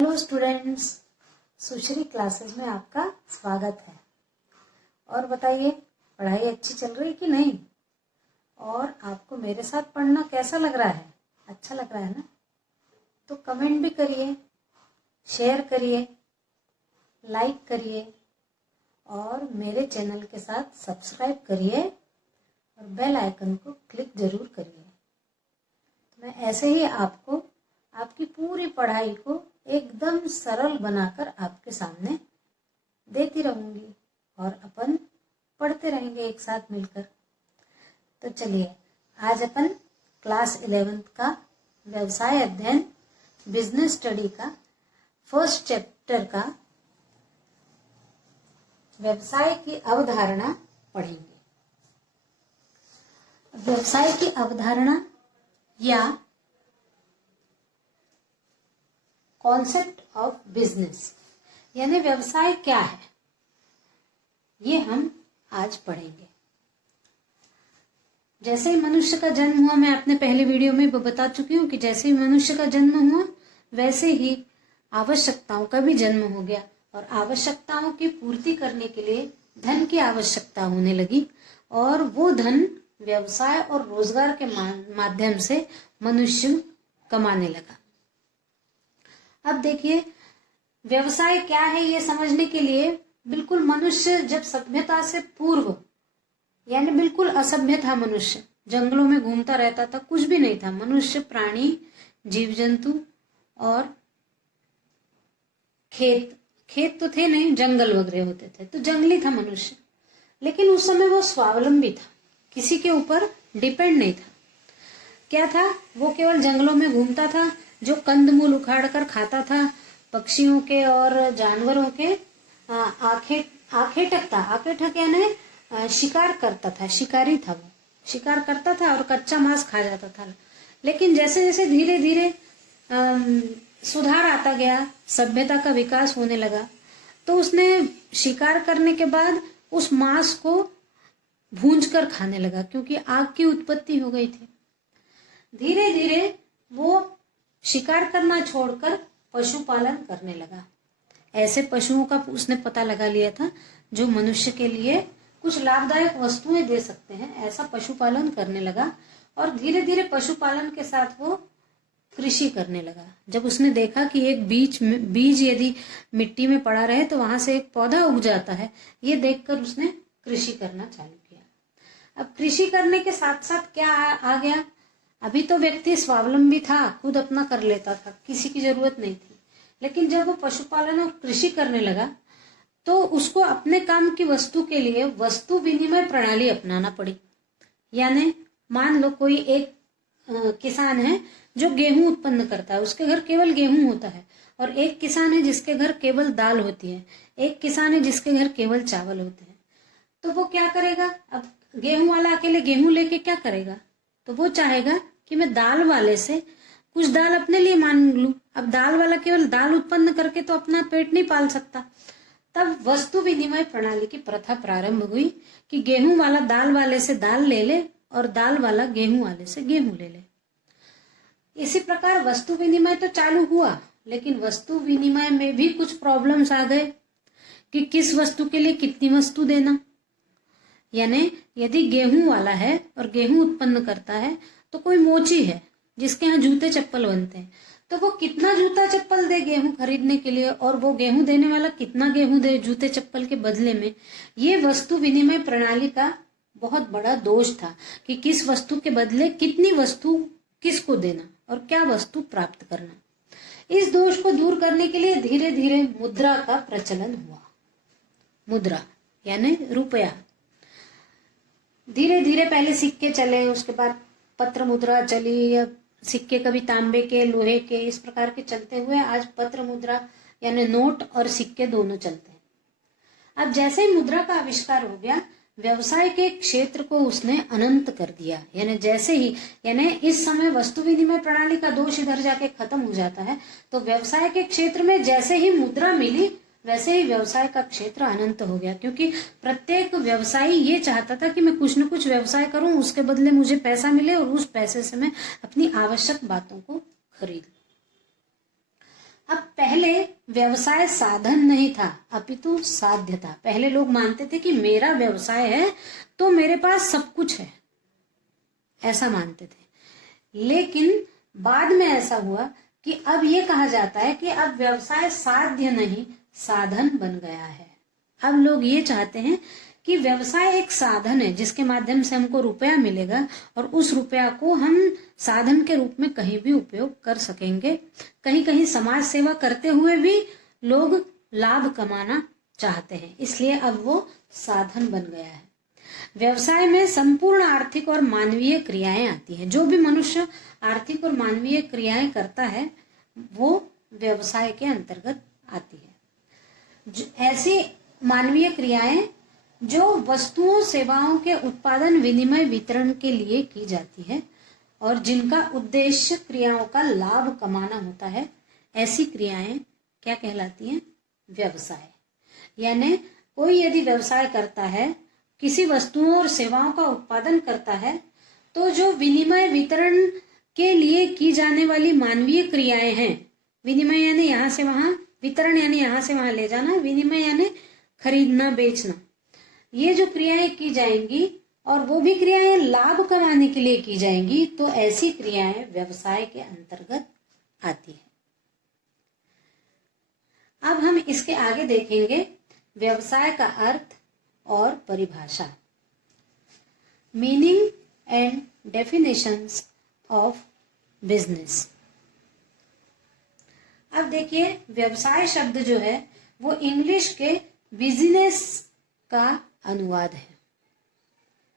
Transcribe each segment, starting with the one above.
Hello students, सुश्री classes में आपका स्वागत है। और बताइए, पढ़ाई अच्छी चल रही कि नहीं? और आपको मेरे साथ पढ़ना कैसा लग रहा है? अच्छा लग रहा है ना? तो कमेंट भी करिए, शेयर करिए, लाइक करिए और मेरे चैनल के साथ सब्सक्राइब करिए और बेल आइकन को क्लिक जरूर करिए। तो मैं ऐसे ही आपको आपकी पूरी पढ़ाई को एकदम सरल बनाकर आपके सामने देती रहूंगी और अपन पढ़ते रहेंगे एक साथ मिलकर। तो चलिए, आज अपन क्लास 11th का व्यवसाय अध्ययन बिजनेस स्टडी का फर्स्ट चैप्टर का व्यवसाय की अवधारणा पढ़ेंगे। व्यवसाय की अवधारणा या कॉन्सेप्ट ऑफ बिजनेस यानी व्यवसाय क्या है, ये हम आज पढ़ेंगे। जैसे ही मनुष्य का जन्म हुआ, मैं अपने पहले वीडियो में बता चुकी हूँ कि जैसे ही मनुष्य का जन्म हुआ वैसे ही आवश्यकताओं का भी जन्म हो गया और आवश्यकताओं की पूर्ति करने के लिए धन की आवश्यकता होने लगी और वो धन व्यवसाय और रोजगार के माध्यम से मनुष्य कमाने लगा। अब देखिए, व्यवसाय क्या है ये समझने के लिए बिल्कुल मनुष्य जब सभ्यता से पूर्व यानी बिल्कुल असभ्य था, मनुष्य जंगलों में घूमता रहता था, कुछ भी नहीं था। मनुष्य, प्राणी, जीव जंतु और खेत तो थे नहीं, जंगल वगैरह होते थे, तो जंगली था मनुष्य। लेकिन उस समय वो स्वावलंबी था, किसी के ऊपर डिपेंड नहीं था। क्या था? वो केवल जंगलों में घूमता था, जो कंदमूल उखाड़ कर खाता था, पक्षियों के और जानवरों के आखेटक था। आखेटक यानी शिकार करता था, शिकारी था। वो शिकार करता था और कच्चा मांस खा जाता था। लेकिन जैसे जैसे धीरे धीरे सुधार आता गया, सभ्यता का विकास होने लगा, तो उसने शिकार करने के बाद उस मांस को भूंज कर खाने लगा, क्योंकि आग की उत्पत्ति हो गई थी। धीरे धीरे वो शिकार करना छोड़कर पशुपालन करने लगा। ऐसे पशुओं का उसने पता लगा लिया था जो मनुष्य के लिए कुछ लाभदायक वस्तुएं दे सकते हैं, ऐसा पशुपालन करने लगा। और धीरे धीरे पशुपालन के साथ वो कृषि करने लगा। जब उसने देखा कि एक बीज यदि मिट्टी में पड़ा रहे तो वहां से एक पौधा उग जाता है, ये देखकर उसने कृषि करना चालू किया। अब कृषि करने के साथ साथ क्या आ गया? अभी तो व्यक्ति स्वावलंबी था, खुद अपना कर लेता था, किसी की जरूरत नहीं थी। लेकिन जब वो पशुपालन और कृषि करने लगा तो उसको अपने काम की वस्तु के लिए वस्तु विनिमय प्रणाली अपनाना पड़ी। यानी मान लो कोई एक किसान है जो गेहूं उत्पन्न करता है, उसके घर केवल गेहूं होता है, और एक किसान है जिसके घर केवल दाल होती है, एक किसान है जिसके घर केवल चावल होते हैं। तो वो क्या करेगा? अब गेहूं वाला अकेले गेहूं लेके क्या करेगा? तो वो चाहेगा कि मैं दाल वाले से कुछ दाल अपने लिए मांग लूं। अब दाल वाला केवल दाल उत्पन्न करके तो अपना पेट नहीं पाल सकता। तब वस्तु विनिमय प्रणाली की प्रथा प्रारंभ हुई कि गेहूं वाला दाल वाले से दाल ले ले और दाल वाला गेहूं वाले से गेहूं ले ले। इसी प्रकार वस्तु विनिमय तो चालू हुआ, लेकिन वस्तु विनिमय में भी कुछ प्रॉब्लम्स आ गए कि किस वस्तु के लिए कितनी वस्तु देना। यानी यदि गेहूं वाला है और गेहूं उत्पन्न करता है, तो कोई मोची है जिसके यहाँ जूते चप्पल बनते हैं, तो वो कितना जूता चप्पल दे गेहूं खरीदने के लिए, और वो गेहूं देने वाला कितना गेहूं दे जूते चप्पल के बदले में। ये वस्तु विनिमय प्रणाली का बहुत बड़ा दोष था कि किस वस्तु के बदले कितनी वस्तु किसको देना और क्या वस्तु प्राप्त करना। इस दोष को दूर करने के लिए धीरे धीरे मुद्रा का प्रचलन हुआ। मुद्रा यानी रुपया। धीरे धीरे पहले सिक्के चले, उसके बाद पत्र मुद्रा चली। अब सिक्के कभी तांबे के, लोहे के, इस प्रकार के चलते हुए आज पत्र मुद्रा यानी नोट और सिक्के दोनों चलते हैं। अब जैसे ही मुद्रा का आविष्कार हो गया, व्यवसाय के क्षेत्र को उसने अनंत कर दिया। यानी इस समय वस्तु विनिमय प्रणाली का दोष इधर जाके खत्म हो जाता है, तो व्यवसाय के क्षेत्र में जैसे ही मुद्रा मिली वैसे ही व्यवसाय का क्षेत्र अनंत हो गया, क्योंकि प्रत्येक व्यवसायी ये चाहता था कि मैं कुछ न कुछ व्यवसाय करूं, उसके बदले मुझे पैसा मिले और उस पैसे से मैं अपनी आवश्यक बातों को खरीद लूं। अब पहले व्यवसाय साधन नहीं था, अपितु साध्य था। पहले लोग मानते थे कि मेरा व्यवसाय है तो मेरे पास सब कुछ है, ऐसा मानते थे। लेकिन बाद में ऐसा हुआ कि अब ये कहा जाता है कि अब व्यवसाय साध्य नहीं साधन बन गया है। अब लोग ये चाहते हैं कि व्यवसाय एक साधन है जिसके माध्यम से हमको रुपया मिलेगा और उस रुपया को हम साधन के रूप में कहीं भी उपयोग कर सकेंगे। कहीं कहीं समाज सेवा करते हुए भी लोग लाभ कमाना चाहते हैं, इसलिए अब वो साधन बन गया है। व्यवसाय में संपूर्ण आर्थिक और मानवीय क्रियाएं आती हैं। जो भी मनुष्य आर्थिक और मानवीय क्रियाएं करता है वो व्यवसाय के अंतर्गत आती है। ऐसी मानवीय क्रियाएं जो वस्तुओं सेवाओं के उत्पादन विनिमय वितरण के लिए की जाती है और जिनका उद्देश्य क्रियाओं का लाभ कमाना होता है, ऐसी क्रियाएं क्या कहलाती हैं? व्यवसाय। यानी कोई यदि व्यवसाय करता है, किसी वस्तुओं और सेवाओं का उत्पादन करता है, तो जो विनिमय वितरण के लिए की जाने वाली मानवीय क्रियाएं हैं, विनिमय यानी यहाँ से वहां, वितरण यानी यहाँ से वहां ले जाना, विनिमय यानी खरीदना बेचना, ये जो क्रियाएं की जाएंगी और वो भी क्रियाएं लाभ कमाने के लिए की जाएंगी, तो ऐसी क्रियाएं व्यवसाय के अंतर्गत आती है। अब हम इसके आगे देखेंगे व्यवसाय का अर्थ और परिभाषा, meaning and definitions of business. अब देखिए, व्यवसाय शब्द जो है वो इंग्लिश के बिजनेस का अनुवाद है।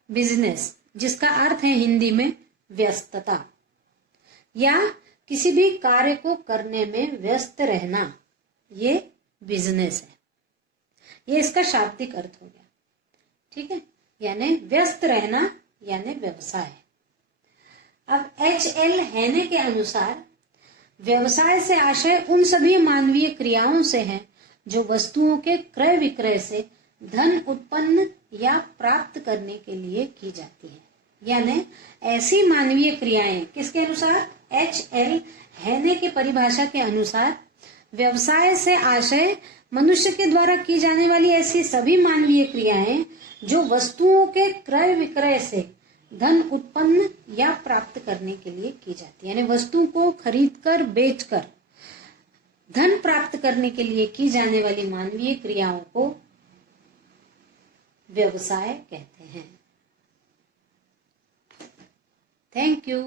बिजनेस जिसका अर्थ है हिंदी में व्यस्तता या किसी भी कार्य को करने में व्यस्त रहना, ये बिजनेस है। ये इसका शाब्दिक अर्थ हो गया, ठीक है, यानी व्यस्त रहना यानी व्यवसाय। अब H.L. हेने के अनुसार व्यवसाय से आशय उन सभी मानवीय क्रियाओं से है जो वस्तुओं के क्रय विक्रय से धन उत्पन्न या प्राप्त करने के लिए की जाती है। यानी ऐसी मानवीय क्रियाएं, किसके अनुसार? H.L. हेने की परिभाषा के अनुसार व्यवसाय से आशय मनुष्य के द्वारा की जाने वाली ऐसी सभी मानवीय क्रियाएं जो वस्तुओं के क्रय विक्रय से धन उत्पन्न या प्राप्त करने के लिए की जाती है। यानी वस्तु को खरीदकर बेचकर धन प्राप्त करने के लिए की जाने वाली मानवीय क्रियाओं को व्यवसाय कहते हैं। Thank you.